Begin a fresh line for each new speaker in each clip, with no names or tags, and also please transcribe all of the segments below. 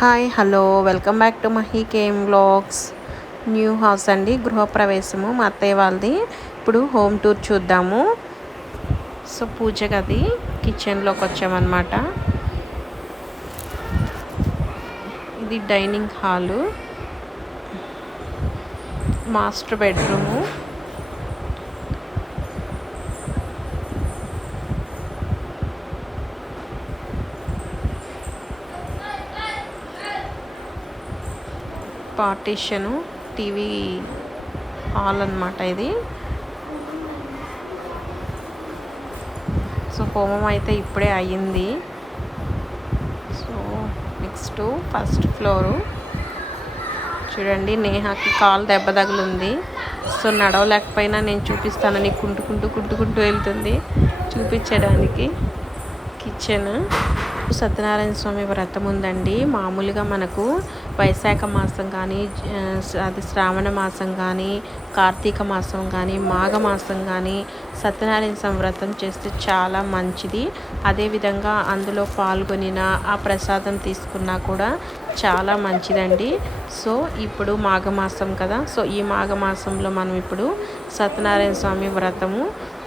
Hi hello welcome back to Mahi came blogs new house అండి గృహప్రవేశము మా అత్తయ్య వాళ్ళది. ఇప్పుడు హోమ్ టూర్ చూద్దాము. సో పూజ గది కిచెన్లోకి వచ్చామన్నమాట. ఇది dining hall. Master bedroom. Partition TV hall అనమాట ఇది. సో హోమం అయితే ఇప్పుడే అయ్యింది. So next first floor. చూడండి నేహాకి కాలు దెబ్బ తగులుంది. సో నడవలేకపోయినా నేను చూపిస్తానని కుంటుకుంటూ కుంటుకుంటూ వెళ్తుంది. చూపించడానికి కిచెన్. సత్యనారాయణ స్వామి వ్రతం ఉందండి. మామూలుగా మనకు వైశాఖ మాసం కానీ అది శ్రావణ మాసం కానీ కార్తీక మాసం కానీ మాఘ మాసం కానీ సత్యనారాయణ స్వామి వ్రతం చేస్తే చాలా మంచిది. అదేవిధంగా అందులో పాల్గొనిన ఆ ప్రసాదం తీసుకున్నా కూడా చాలా మంచిదండి. సో ఇప్పుడు మాఘమాసం కదా సో ఈ మాఘమాసంలో మనం ఇప్పుడు సత్యనారాయణ స్వామి వ్రతము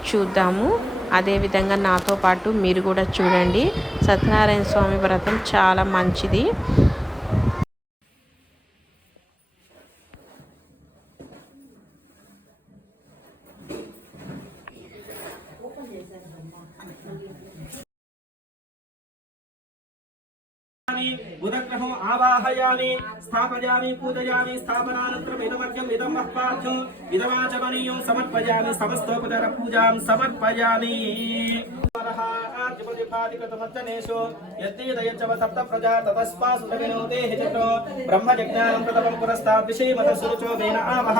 చూద్దాము. అదేవిధంగా నాతో పాటు మీరు కూడా చూడండి. సత్యనారాయణ స్వామి వ్రతం చాలా మంచిది.
ఉదగ్రహం ఆవాహయామి స్థాపయామి పూజయామి స్థాపనానంతరం ఇదమర్ఘ్యం ఇదం మహ్పార్థం ఇదమాచమనీయం సమర్పయామి సమస్తోపచార పూజాం సమర్పయామి. ఆదిపతిపాదికృతమర్జనేషు యత్తేదయచ్చవ సప్త ప్రజా తతస్మాసు వినోదే హిజతో బ్రహ్మజజ్ఞానం ప్రథమం విషయమత సురుచో వేన ఆవహ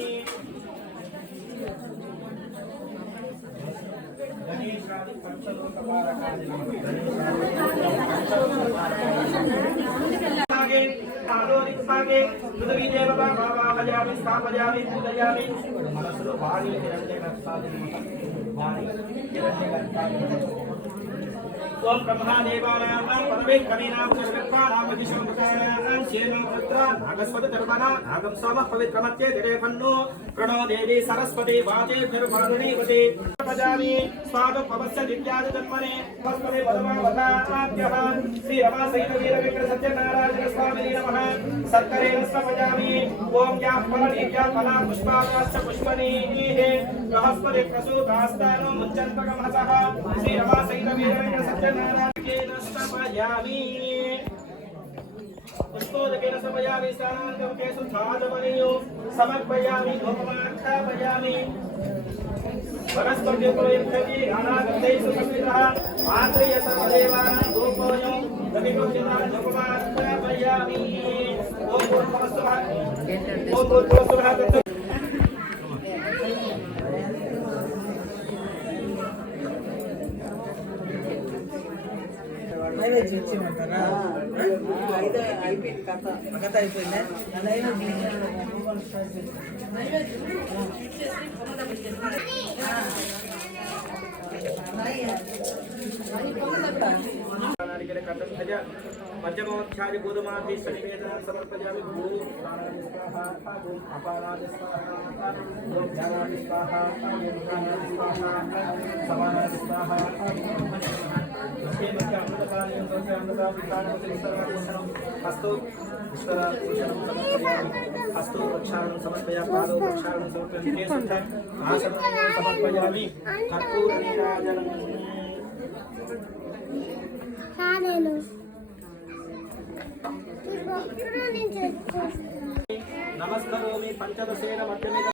భావాహయామి స్థాపయామి పూజయామి మనసులో వాణి ఓం బ్రహ్మాదేవానాం పదవే జగత్పానాం అధిశంకరాణాం శేనం నాగస్వతి ధర్మణ నాగం సోమ పవిత్రమత్యే దిరేపన్ను ప్రణో దేవి సరస్వతి వాచేభ్యర్భారుణీవతి ప్రజామి भजामि स्वागपवस्य दिव्यादिजन्मने तस्मदे भगवानवताभ्यः श्रीरमासहितवीरविक्रसत्यनारायणस्वामिने नमः। सत्करेणस्व भजामि। ॐ या फलनीत्या फला पुष्पाकाश्च पुष्पनीः बृहस्पति प्रसूतास्तानो मुञ्चन्तकमहसः श्रीरमासहितवीरविक्रसत्यनारायणेन स्तपयामि। पुष्पोदकेन समयामि स्नानान्तमुखे పుష్పనీః బృహస్పతి ప్రసూతాస్తాను ముంచంతకమహసః శ్రీ రమా సహిత వీర విక్ర సత్యనారాయణ సమయామి పుష్పోదకేన సమయామి స్నానాంతం కేసు ధాజమనీయో సమర్పయామి ధూపమాఖ్యాపయామి వనస్పత్యుపయుక్తీ అనాగతైసు
అయిపోయింది కథ కథ అయిపోయిందా
సన్నివేదన సమర్పయామి భూ అపారాజ స్వాహ స్వాహ స్వాహ సమానాది స్వాహ క్షేత్రాలయం సంచారంగా వికారమతిస్తరాభూషణం హస్తో విశ్వరాభూషణం సమర్పయామి హస్తో ప్రక్షాళనం సమర్పయ పాదో ప్రక్షాళనం సమర్పయామి కేశస్థ ఆసనం సమర్పయామి కర్పూర నీరాజనం
కాలేను